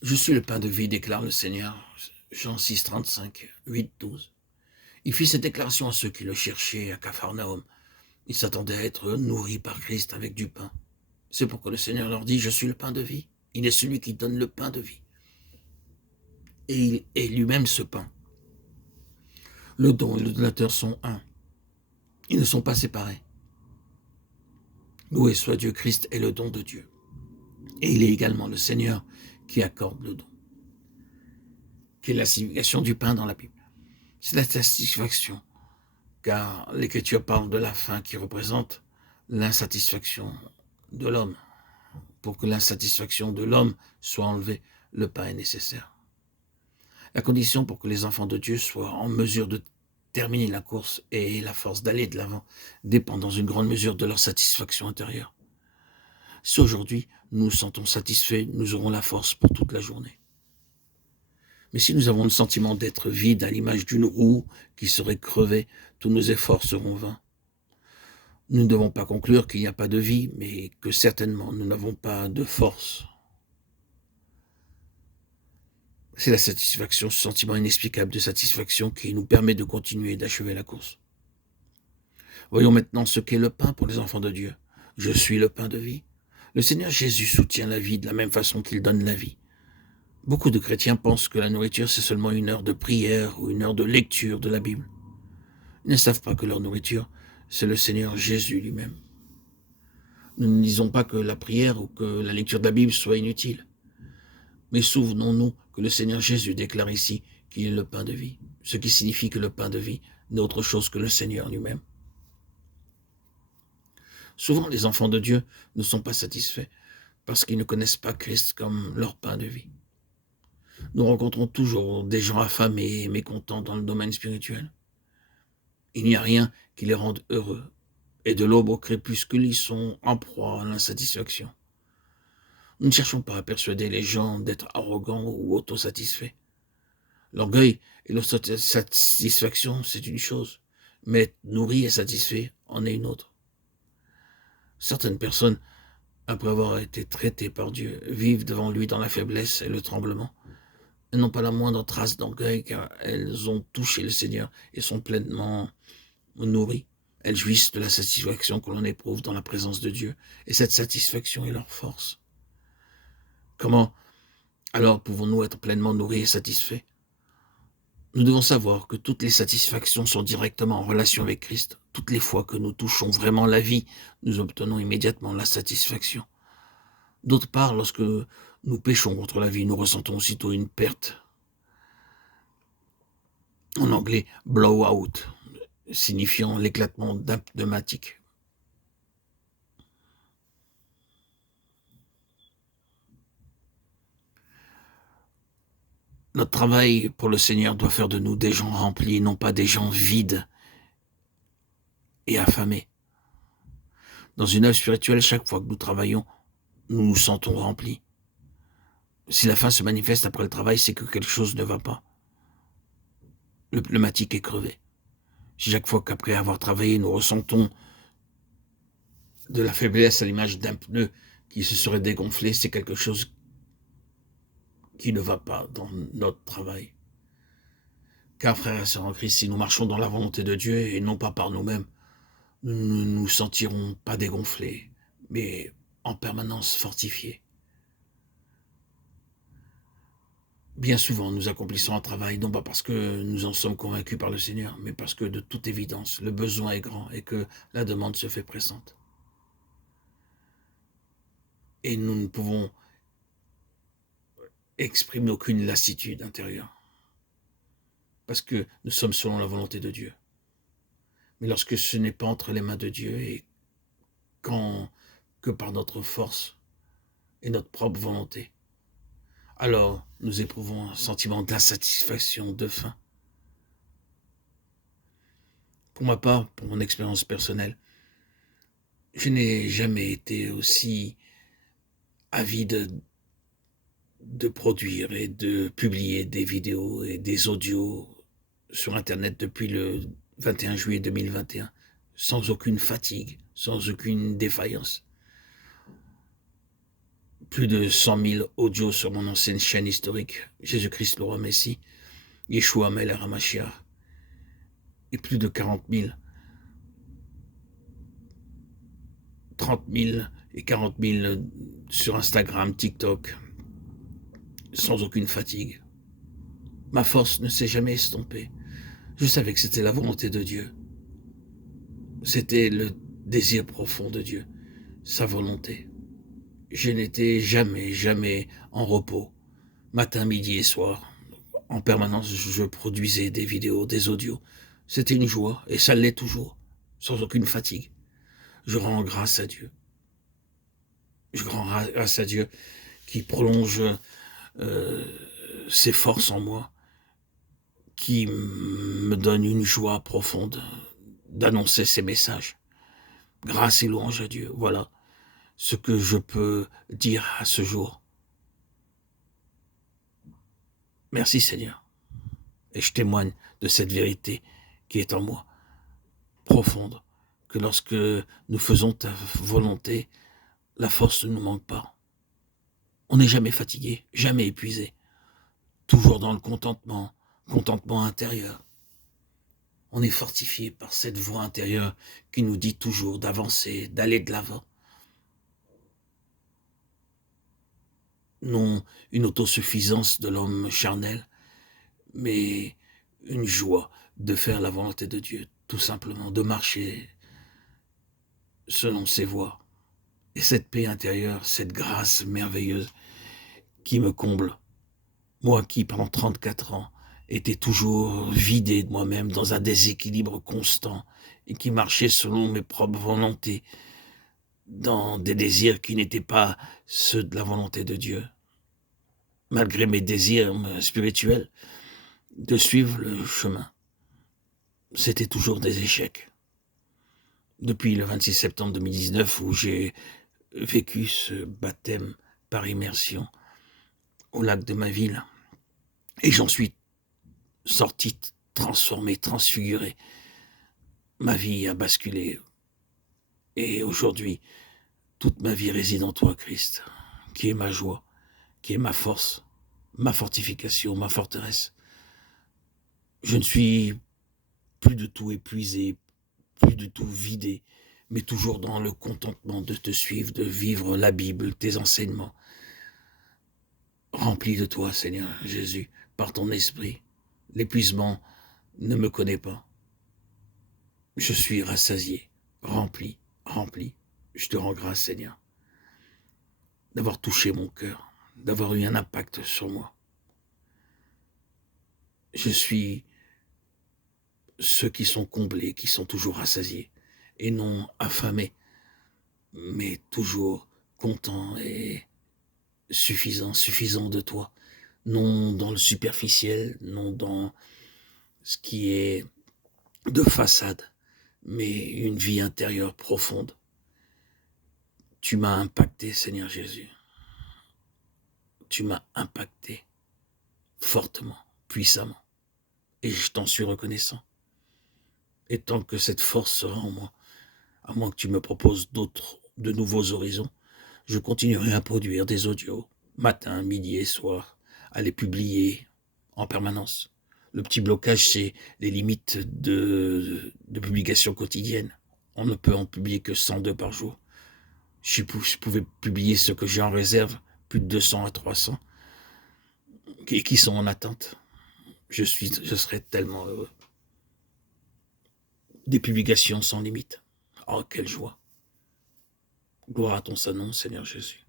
Je suis le pain de vie, déclare le Seigneur. Jean 6, 35, 8, 12. Il fit cette déclaration à ceux qui le cherchaient à Capharnaüm. Ils s'attendaient à être nourris par Christ avec du pain. C'est pourquoi le Seigneur leur dit, je suis le pain de vie. Il est celui qui donne le pain de vie. Et il est lui-même ce pain. Le don et le donateur sont un. Ils ne sont pas séparés. Loué soit Dieu, Christ est le don de Dieu. Et il est également le Seigneur qui accorde le don. Quelle est la signification du pain dans la Bible? C'est la satisfaction, car l'Écriture parle de la faim qui représente l'insatisfaction de l'homme. Pour que l'insatisfaction de l'homme soit enlevée, le pain est nécessaire. La condition pour que les enfants de Dieu soient en mesure de terminer la course et la force d'aller de l'avant dépend dans une grande mesure de leur satisfaction intérieure. Si aujourd'hui nous nous sentons satisfaits, nous aurons la force pour toute la journée. Mais si nous avons le sentiment d'être vides à l'image d'une roue qui serait crevée, tous nos efforts seront vains. Nous ne devons pas conclure qu'il n'y a pas de vie, mais que certainement nous n'avons pas de force. C'est la satisfaction, ce sentiment inexplicable de satisfaction qui nous permet de continuer et d'achever la course. Voyons maintenant ce qu'est le pain pour les enfants de Dieu. Je suis le pain de vie. Le Seigneur Jésus soutient la vie de la même façon qu'il donne la vie. Beaucoup de chrétiens pensent que la nourriture, c'est seulement une heure de prière ou une heure de lecture de la Bible. Ils ne savent pas que leur nourriture, c'est le Seigneur Jésus lui-même. Nous ne disons pas que la prière ou que la lecture de la Bible soit inutile. Mais souvenons-nous que le Seigneur Jésus déclare ici qu'il est le pain de vie, ce qui signifie que le pain de vie n'est autre chose que le Seigneur lui-même. Souvent, les enfants de Dieu ne sont pas satisfaits parce qu'ils ne connaissent pas Christ comme leur pain de vie. Nous rencontrons toujours des gens affamés et mécontents dans le domaine spirituel. Il n'y a rien qui les rende heureux, et de l'aube au crépuscule, ils sont en proie à l'insatisfaction. Nous ne cherchons pas à persuader les gens d'être arrogants ou autosatisfaits. L'orgueil et l'autosatisfaction, c'est une chose, mais être nourri et satisfait en est une autre. Certaines personnes, après avoir été traitées par Dieu, vivent devant lui dans la faiblesse et le tremblement. Elles n'ont pas la moindre trace d'orgueil car elles ont touché le Seigneur et sont pleinement nourries. Elles jouissent de la satisfaction que l'on éprouve dans la présence de Dieu et cette satisfaction est leur force. Comment alors pouvons-nous être pleinement nourris et satisfaits? Nous devons savoir que toutes les satisfactions sont directement en relation avec Christ. Toutes les fois que nous touchons vraiment la vie, nous obtenons immédiatement la satisfaction. D'autre part, lorsque nous péchons contre la vie, nous ressentons aussitôt une perte. En anglais, blowout, signifiant l'éclatement d'un pneumatique. Notre travail pour le Seigneur doit faire de nous des gens remplis, non pas des gens vides et affamés. Dans une œuvre spirituelle, chaque fois que nous travaillons, nous nous sentons remplis. Si la faim se manifeste après le travail, c'est que quelque chose ne va pas. Le pneumatique est crevé. Si chaque fois qu'après avoir travaillé, nous ressentons de la faiblesse à l'image d'un pneu qui se serait dégonflé, c'est quelque chose qui ne va pas dans notre travail. Car, frères et sœurs en Christ, si nous marchons dans la volonté de Dieu et non pas par nous-mêmes, nous ne nous sentirons pas dégonflés, mais en permanence fortifiés. Bien souvent, nous accomplissons un travail, non pas parce que nous en sommes convaincus par le Seigneur, mais parce que de toute évidence, le besoin est grand et que la demande se fait pressante. Et nous ne pouvons exprimer aucune lassitude intérieure, parce que nous sommes selon la volonté de Dieu. Mais lorsque ce n'est pas entre les mains de Dieu et que par notre force et notre propre volonté, alors nous éprouvons un sentiment d'insatisfaction, de faim. Pour ma part, pour mon expérience personnelle, je n'ai jamais été aussi avide de produire et de publier des vidéos et des audios sur Internet depuis le 21 juillet 2021, sans aucune fatigue, sans aucune défaillance. plus de 100 000 audios sur mon ancienne chaîne historique, Jésus-Christ le roi Messie, Yeshua Melech HaMashiach, et plus de 30 000 et 40 000 sur Instagram, TikTok, sans aucune fatigue. Ma force ne s'est jamais estompée. Je savais que c'était la volonté de Dieu. C'était le désir profond de Dieu, sa volonté. Je n'étais jamais en repos, matin, midi et soir. En permanence, je produisais des vidéos, des audios. C'était une joie, et ça l'est toujours, sans aucune fatigue. Je rends grâce à Dieu. Je rends grâce à Dieu qui prolonge ses forces en moi, qui me donne une joie profonde d'annoncer ses messages. Grâce et louange à Dieu, voilà ce que je peux dire à ce jour. Merci Seigneur. Et je témoigne de cette vérité qui est en moi, profonde, que lorsque nous faisons ta volonté, la force ne nous manque pas. On n'est jamais fatigué, jamais épuisé, toujours dans le contentement intérieur. On est fortifié par cette voix intérieure qui nous dit toujours d'avancer, d'aller de l'avant. Non une autosuffisance de l'homme charnel, mais une joie de faire la volonté de Dieu, tout simplement, de marcher selon ses voies. Et cette paix intérieure, cette grâce merveilleuse qui me comble, moi qui, pendant 34 ans, étais toujours vidé de moi-même dans un déséquilibre constant et qui marchait selon mes propres volontés, dans des désirs qui n'étaient pas ceux de la volonté de Dieu. Malgré mes désirs spirituels, de suivre le chemin, c'était toujours des échecs. Depuis le 26 septembre 2019, où j'ai vécu ce baptême par immersion au lac de ma ville, et j'en suis sorti transformé, transfiguré. Ma vie a basculé, et aujourd'hui, toute ma vie réside en toi, Christ, qui est ma joie, qui est ma force, ma fortification, ma forteresse. Je ne suis plus du tout épuisé, plus du tout vidé, mais toujours dans le contentement de te suivre, de vivre la Bible, tes enseignements. Rempli de toi, Seigneur Jésus, par ton esprit. L'épuisement ne me connaît pas. Je suis rassasié, rempli. Je te rends grâce, Seigneur, d'avoir touché mon cœur, d'avoir eu un impact sur moi. Je suis ceux qui sont comblés, qui sont toujours rassasiés, et non affamés, mais toujours contents et suffisants de toi. Non dans le superficiel, non dans ce qui est de façade, mais une vie intérieure profonde. Tu m'as impacté, Seigneur Jésus. Tu m'as impacté fortement, puissamment, et je t'en suis reconnaissant. Et tant que cette force sera en moi, à moins que tu me proposes de nouveaux horizons, je continuerai à produire des audios, matin, midi et soir, à les publier en permanence. Le petit blocage, c'est les limites de publication quotidienne. On ne peut en publier que 102 par jour. Je pouvais publier ce que j'ai en réserve, plus de 200 à 300, et qui sont en attente. Je serais tellement heureux. Des publications sans limite. Oh, quelle joie. Gloire à ton Saint-Nom, Seigneur Jésus.